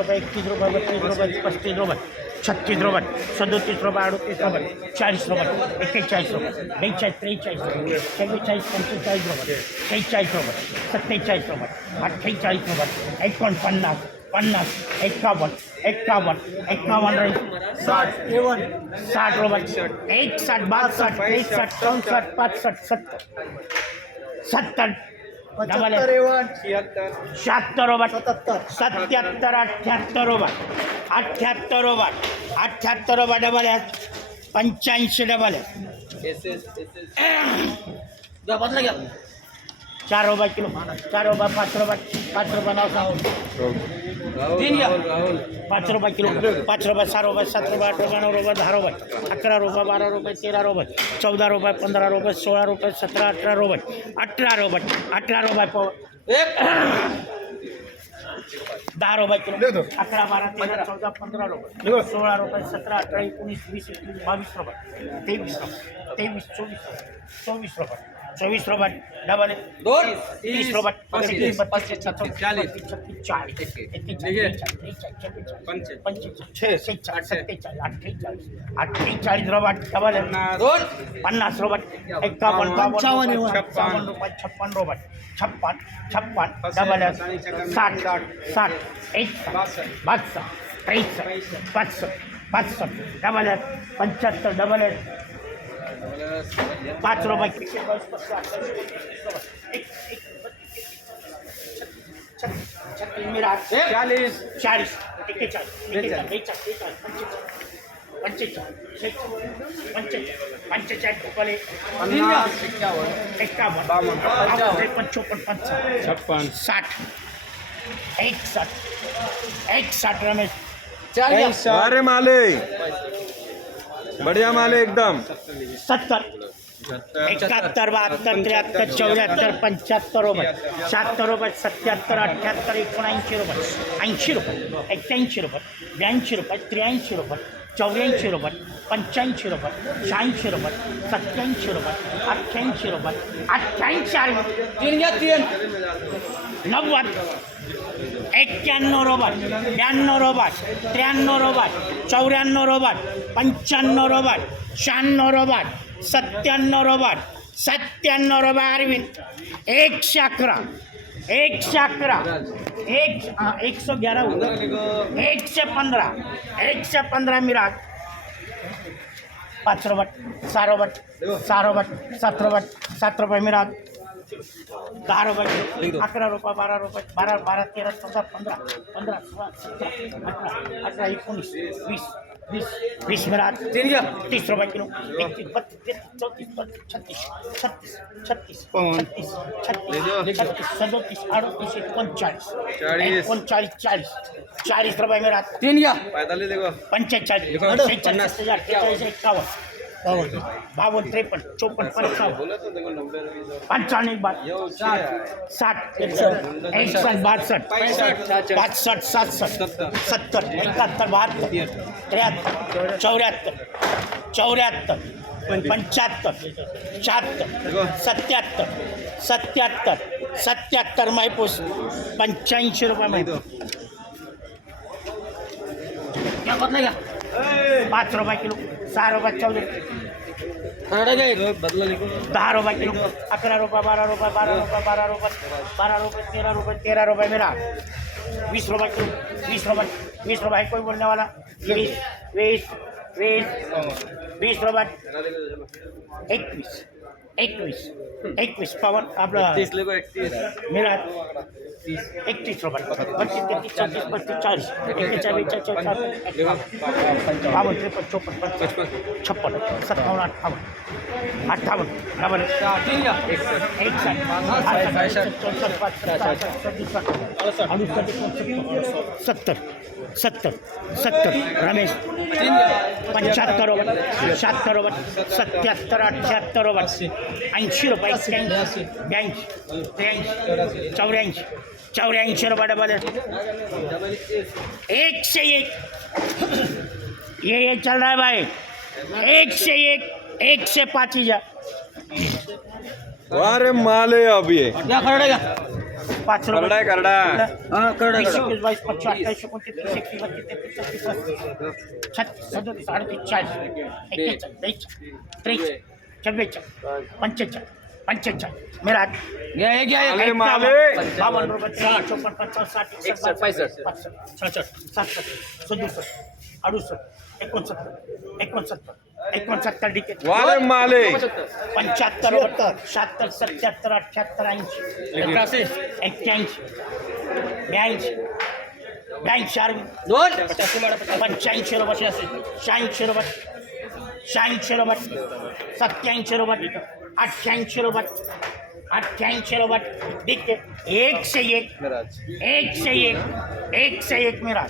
छत्तीस रुपये 37 रुपये 38 रुपये 40 रुपये 41 रुपये 42 43 44 45 रुपये 46 रुपये 47 रुपये 48 रुपये 49 50 51 51 60 रुपये 61 62 63 64 65 70 डबल 76 रुपये 77 78 रुपये 78 रुपये 78 रुपये डबल आहे 85 डबल आहे 4 रुपये किलो 4 रुपये 5 रुपये 5 रुपये 9 5 रुपये किलो 5 रुपये 6 रुपये 7 रुपये 8 रुपये 9 रुपये 10 रुपये 11 रुपये 12 रुपये 13 रुपये 14 रुपये 15 रुपये 16 रुपये 17 18 रुपये 18 रुपये 18 रुपये 10 रुपये किलो 11 12 13 14 15 रुपये 16 रुपये 17 18 19 20 21 22 रुपये 23 रुपये 23 24 रुपये 24 रुपये डबल 30 रुपये 35 40 48 रुपये डबल 50 रुपये 51 52 56 रुपये 56 रुपये 56 डबल 60 60 62 63 62 डबल 75 डबल 5 रुपये 40 61 रमेश अरे माले बढ़िया माले एकदम 70 71 72 73 74 75 रुपये 76 रुपये 77 78 79 रुपये 80 रुपये 81 रुपये 82 रुपये 83 रुपये 84 रुपये 85 रुपये 86 रुपये 87 रुपये 88 रुपये 88 90 91 रुपये 92 रुपये 93 रुपये 94 रुपये 95 रुपये 96 रुपये 97 रुपये 97 रुपये अरविंद 111 111 111 115 मिराज 5 रुपये 6 रुपये 6 रुपये 7 रुपये 7 रुपये मिराज 10 रुपये 11 रुपये 12 रुपये 12 12 13 14 15 15 16 17 18 19 20 मिराज 30 रुपये किलो 31 32 33 34 36 36 37 38 40 रुपये मिराज 45 51 53 54 55 55 बात 60 61 62 65 67 70 71 72 73 74 75 76 77 77 मायपूस 85 रुपये मायपूस 5 रुपये किलो 6 रुपये 14 10 रुपये किलो 11 रुपये 12 रुपये 12 रुपये 12 रुपये 12 रुपये 13 रुपये मेरा 20 रुपये किलो 20 रुपये कोई बोलने वाला 20 रुपये 21 पवन आपला मेरा 31 रुपये 32 33 34 35 40 51 52 53 54 55 56 57 58 58 double 70 70 70 Ramesh 75 over 76 over 77 78 over 80 रुपये 82 83 84 रुपये डबल 101 ये चल रहा है भाई 101 105 ही जा वारे माले अब ये 5 रुपये करडा है करडा हाँ कर 21 22 25 28 29 30 मेरा माले माले 52 रुपये 54 55 60 61 67 69 डीके वारे माले 75 76 77 78 80 81 82 85 रुपये 86 रुपये 87 रुपये 88 रुपये 88 रुपये डीके 101 मेरा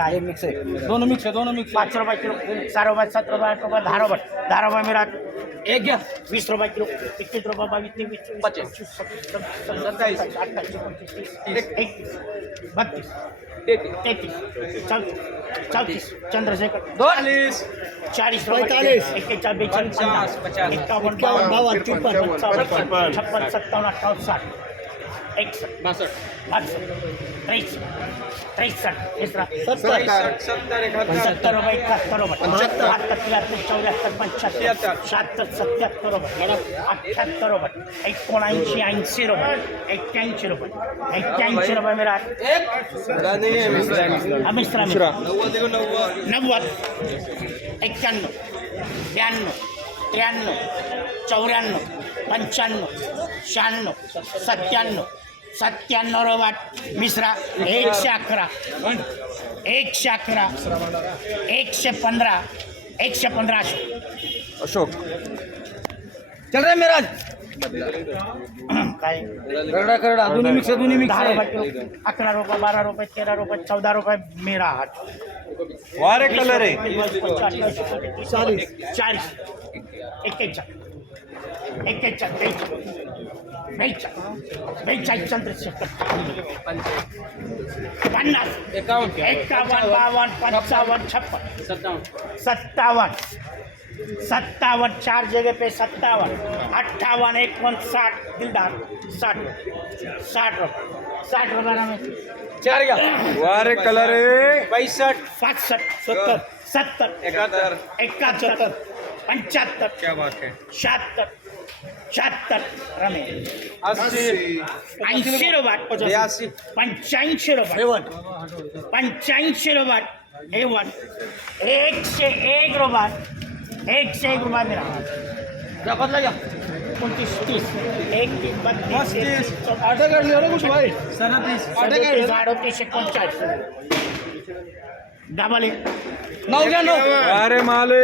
मिक्स है दोनों मिक्स है 5 रुपये किलो 6 रुपये 7 रुपये 8 रुपये 10 रुपये मेरा एक गया 20 रुपये किलो 21 रुपये 22 23 32 33 34 चंद्रशेखर 40 रुपये 41 42 51 52 53 56 57 58 60 61 62 63 70 रुपये 71 रुपये 72 73 74 75 77 रुपये 78 रुपये 79 80 रुपये 81 रुपये मेरा मिश्रा 90 91 92 93 94 95 96 97 रुपये मिश्रा 111 111 115 अशोक चल रहा है मेरा काय करडा दोन्ही मिक्स है 10 रुपये किलो 11 रुपये 12 रुपये 13 रुपये 14 रुपये मेरा हाथ वारे कलर है 40 41 चंद्रशेखर 50 51 52 55 57 4 जगह पे 57 58 51 60 दिलदार 60 रुपये में 4 गया वारे कलर है 62 65 70 71 75 क्या बात है 76 रमेश 80 80 रुपये 82 85 रुपये 85 रुपये A1 101 रुपये मेरा क्या बदला गया 29 30 31 32 आधा कर लिया ना कुछ भाई 37 आधा कर 38 39 डबल 9 गया 9 वारे माले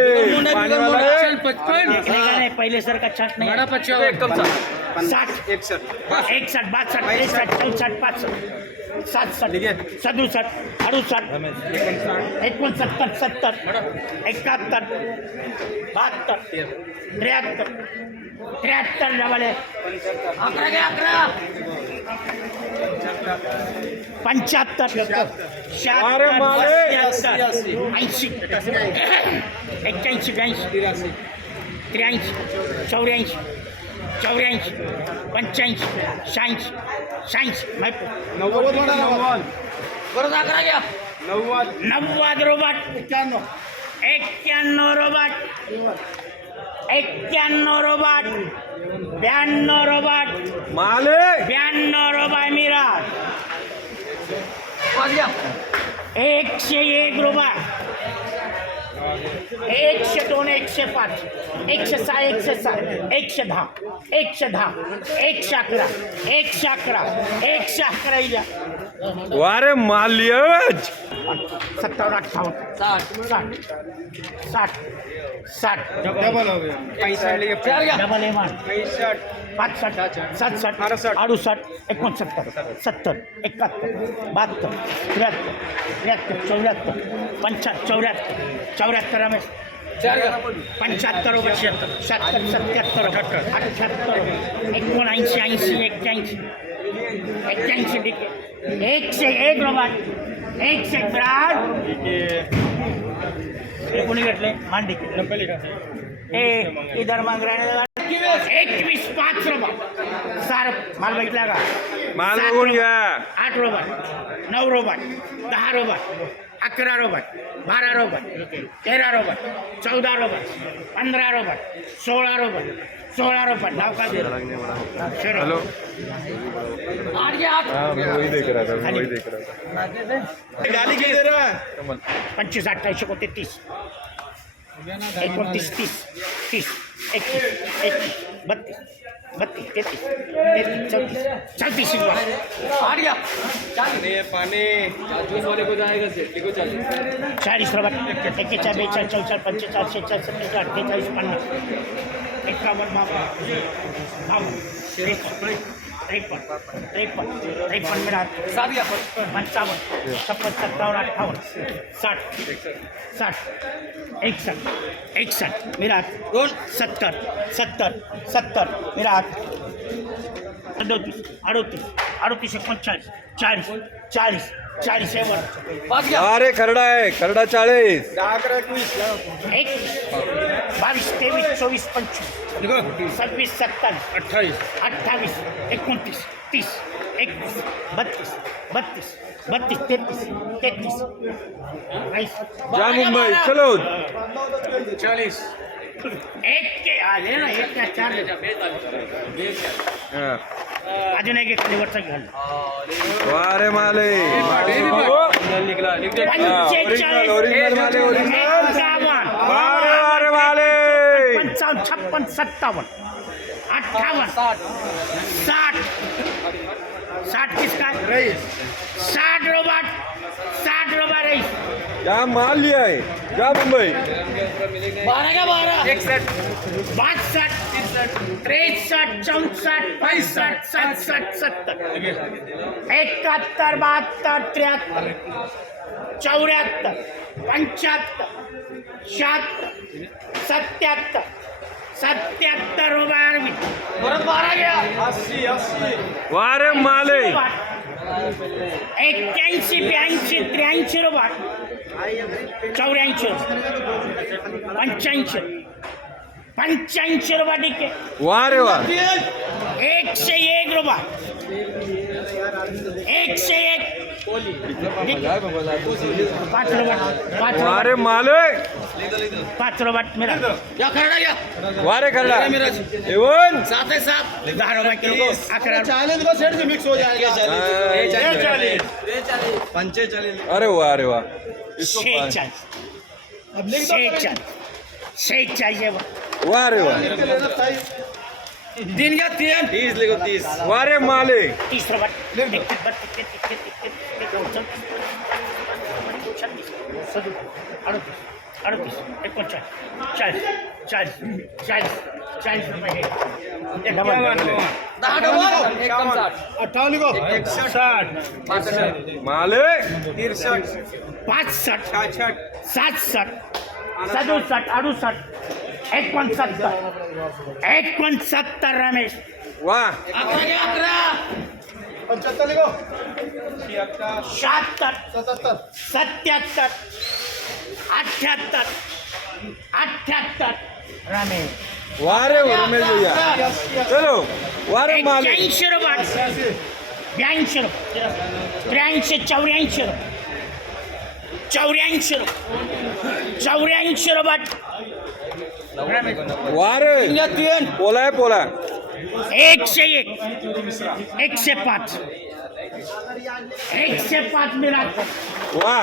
पानी वाला है देखने का नहीं पहले सर का छठ नहीं 60 61 62 63 64 65 67 67 68 69 70 71 72 73 डबल है 75 अरे माले 80 81 82 83 84 85 86 मैं 90 परत 11 गया 90 रोबोट 91 रोबोट 91 रोबोट 92 रोबोट माले 92 रुपये मेरा 101 रुपये 102 105 106 107 110 111 111 111 111 वारे मालिक 57, 58, 60, 60, 60, डबल हो गया पैसा लिए चार घ्या डबल एमान 65 65, 67, 68, 69, 70, 71, 72, 73, 74, 75, 74 रमेश चार घ्या 75, 76, 77, 77, 78, 79, 80, 81, 81 डिके 101 रोबाट 101 ब्राड हे कोणी घेतले मांडी हे इधर मांग रहे 21, 5 रोबाट सार माल बघितला का माल 7 बघून घ्या 8 रोबाट 9 रोबाट 10 रोबाट 11 रोबाट 12 रोबाट 13 रोबाट 14 रोबाट 15 रोबाट 16 रोबाट 16 रोबाट नाव का दे हेलो आठ घ्या आठ हाँ मैं वही देख रहा था गाली क्यों दे रहा है 25, 28, 29, 30, 30, 31, 32, 32, 33, 34, 34 आठ घ्या पानी जूस वाले को जाएगा से लिखो चालीस 40 रोबाट 41, 42, 44, 45, 46, 47, 48, 50, 51, 53 मिळा सात घ्या 55, 56, 57, 58, 60, 60, 61, 61 मिळा दोन 70, 70, 70 मिळा 38, 38, 38, 39, 40, 40, 40 एवढ पाच घ्या अरे खरडा आहे खरडा 40 एक 22, 23, 24, 25, 26, 27, 28 28, 29, 30, 31, 32, 32, 32, 33, 33, जा मुंबई चलो 40 एक के आले ना एक का चार हाँ. अजून एक खाली वरचा घाल वारे माले निकला लिख दे ओरिजिनल ओरिजिनल माले ओरिजिनल 51, वारे वारे माले 55, 56, 57, 58, 60, 60 किसका रईस 60 रोबाट रईस क्या माल लिया है जा मुंबई 12 घ्या 12 61 62, 63, 64, 65, 67, 70, 71, 72, 73, 74, 75, 77 रोबाट परत 12 घ्या 80 80 वारे माले 81, 82, 83 रोबाट 84, 85 रोबाट ठीक आहे वारे वा 101 रोबाट 101 5 रोबाट वारे माले 5 रोबाट मेरा या खरडा घ्या वारे खरडा एवन 7 है 7 10 रोबाट 11 40 को सेट से मिक्स हो जाएगा 45 अरे वाह अरे वाह 46 वारे वाह तीन घ्या 3 30 लिखो 30 वारे माले 30 रोबाट 40 रुपये 10 डबल 58 लिखो 61 माले 63 65 66 67 68 69 रमेश वाह 11 घ्या 11 75 लिखो 76 77 77 78 रमेश वारे रमेश भैया चलो वारे माले 81 रुपये 82 रुपये 83 84 रुपये वारे घ्या 3 पोला आहे पोला 101 105 105 मिला वाह